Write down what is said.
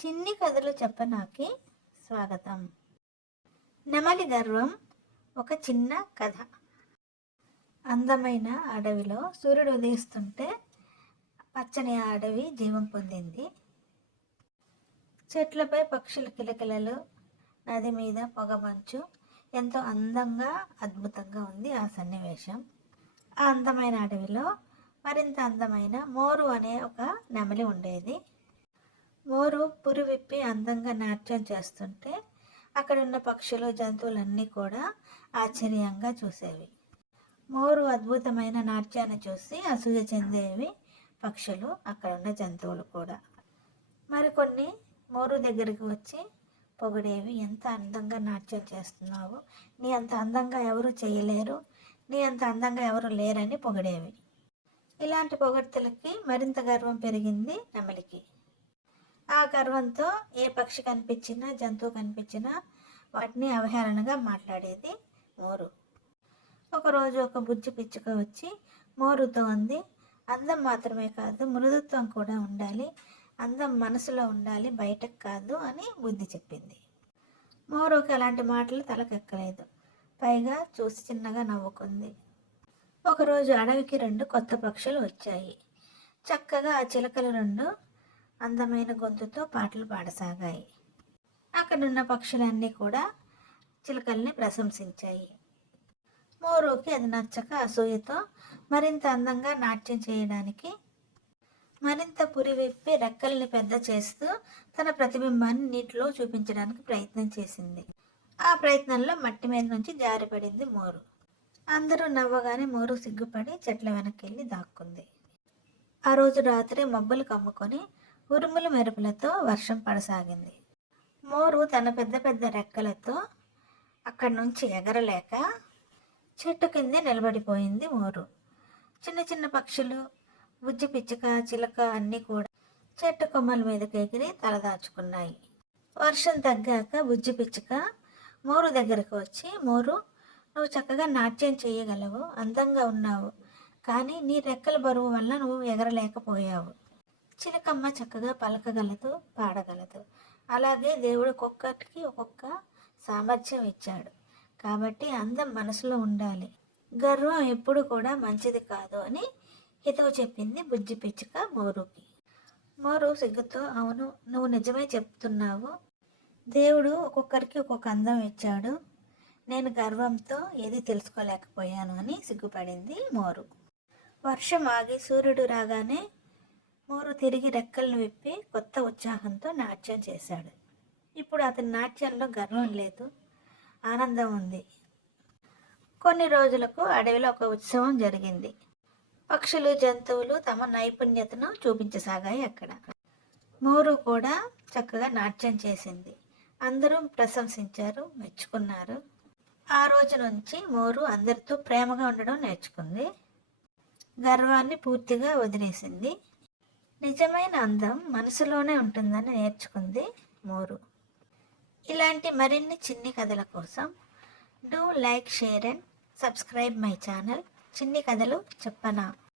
చిన్ని కథలు చెప్పనాకి స్వాగతం. నెమలి గర్వం ఒక చిన్న కథ. అందమైన అడవిలో సూర్యుడు ఉదయిస్తుంటే పచ్చని ఆ అడవి జీవం పొందింది. చెట్లపై పక్షుల కిలకిలలు, నది మీద పొగమంచు, ఎంతో అందంగా అద్భుతంగా ఉంది ఆ సన్నివేశం. ఆ అందమైన అడవిలో మరింత అందమైన మోరు అనే ఒక నెమలి ఉండేది. మోరు పురి విప్పి అందంగా నాట్యం చేస్తుంటే అక్కడున్న పక్షులు, జంతువులన్నీ కూడా ఆశ్చర్యంగా చూసేవి. మోరు అద్భుతమైన నాట్యాన్ని చూసి అసూయ చెందేవి పక్షులు, అక్కడున్న జంతువులు కూడా. మరికొన్ని మోరు దగ్గరికి వచ్చి పొగిడేవి. ఎంత అందంగా నాట్యం చేస్తున్నావు, నీ అంత అందంగా ఎవరు చేయలేరు, నీ అంత అందంగా ఎవరు లేరని పొగిడేవి. ఇలాంటి పొగడ్తలకి మరింత గర్వం పెరిగింది నెమలికి. ఆ గర్వంతో ఏ పక్షి కనిపించినా, జంతువు కనిపించినా వాటిని అవహేళనగా మాట్లాడేది మోరు. ఒకరోజు ఒక బుజ్జి పిచ్చుక వచ్చి మోరుతో అంది, అందం మాత్రమే కాదు మృదుత్వం కూడా ఉండాలి, అందం మనసులో ఉండాలి, బయటకు కాదు అని బుద్ధి చెప్పింది. మోరుకి అలాంటి మాటలు తలకెక్కలేదు. పైగా చూసి చిన్నగా నవ్వుకుంది. ఒకరోజు అడవికి 2 కొత్త పక్షులు వచ్చాయి. చక్కగా ఆ చిలకలు 2 అందమైన గొంతుతో పాటలు పాడసాగాయి. అక్కడున్న పక్షులన్నీ కూడా చిలకల్ని ప్రశంసించాయి. మోరుకి అది నచ్చక అసూయతో మరింత అందంగా నాట్యం చేయడానికి, మరింత పురి విప్పి రెక్కల్ని పెద్ద చేస్తూ తన ప్రతిబింబాన్ని నీటిలో చూపించడానికి ప్రయత్నం చేసింది. ఆ ప్రయత్నంలో మట్టి మీద నుంచి జారిపడింది మోరు. అందరూ నవ్వగానే మోరు సిగ్గుపడి చెట్ల వెనక్కి దాక్కుంది. ఆ రోజు రాత్రి మబ్బులు కమ్ముకొని ఉరుములు మెరుపులతో వర్షం పడసాగింది. మోరు తన పెద్ద పెద్ద రెక్కలతో అక్కడి నుంచి ఎగరలేక చెట్టు కిందే నిలబడిపోయింది మోరు. చిన్న చిన్న పక్షులు, బుజ్జి పిచ్చుక, చిలక అన్నీ కూడా చెట్టు కొమ్మల మీదకి ఎగిరి తలదాచుకున్నాయి. వర్షం తగ్గాక బుజ్జి పిచ్చుక మోరు దగ్గరకు వచ్చి, మోరు, నువ్వు చక్కగా నాట్యం చేయగలవు, అందంగా ఉన్నావు, కానీ నీ రెక్కల బరువు వల్ల నువ్వు ఎగరలేకపోయావు. చిలకమ్మ చక్కగా పలకగలదు, పాడగలదు. అలాగే దేవుడు ఒక్కొక్కటికి ఒక్కొక్క సామర్థ్యం ఇచ్చాడు. కాబట్టి అందం మనసులో ఉండాలి, గర్వం ఎప్పుడు కూడా మంచిది కాదు అని హితవు చెప్పింది బుజ్జి పిచ్చుక మోరుకి. మోరు సిగ్గుతో, అవును, నువ్వు నిజమే చెప్తున్నావు, దేవుడు ఒక్కొక్కరికి ఒక్కొక్క అందం ఇచ్చాడు, నేను గర్వంతో ఏది తెలుసుకోలేకపోయాను అని సిగ్గుపడింది మోరు. వర్షం ఆగి సూర్యుడు రాగానే మోరు తిరిగి రెక్కలను విప్పి కొత్త ఉత్సాహంతో నాట్యం చేశాడు. ఇప్పుడు అతని నాట్యంలో గర్వం లేదు, ఆనందం ఉంది. కొన్ని రోజులకు అడవిలో ఒక ఉత్సవం జరిగింది. పక్షులు, జంతువులు తమ నైపుణ్యతను చూపించసాగాయి అక్కడ. మోరు కూడా చక్కగా నాట్యం చేసింది. అందరూ ప్రశంసించారు, మెచ్చుకున్నారు. ఆ రోజు నుంచి మోరు అందరితో ప్రేమగా ఉండడం నేర్చుకుంది. గర్వాన్ని పూర్తిగా వదిలేసింది. నిజమైన అందం మనసులోనే ఉంటుందని నేర్చుకుంది మోరు. ఇలాంటి మరిన్ని చిన్ని కథల కోసం do like, share and subscribe my channel చిన్ని కథలు చెప్పనా.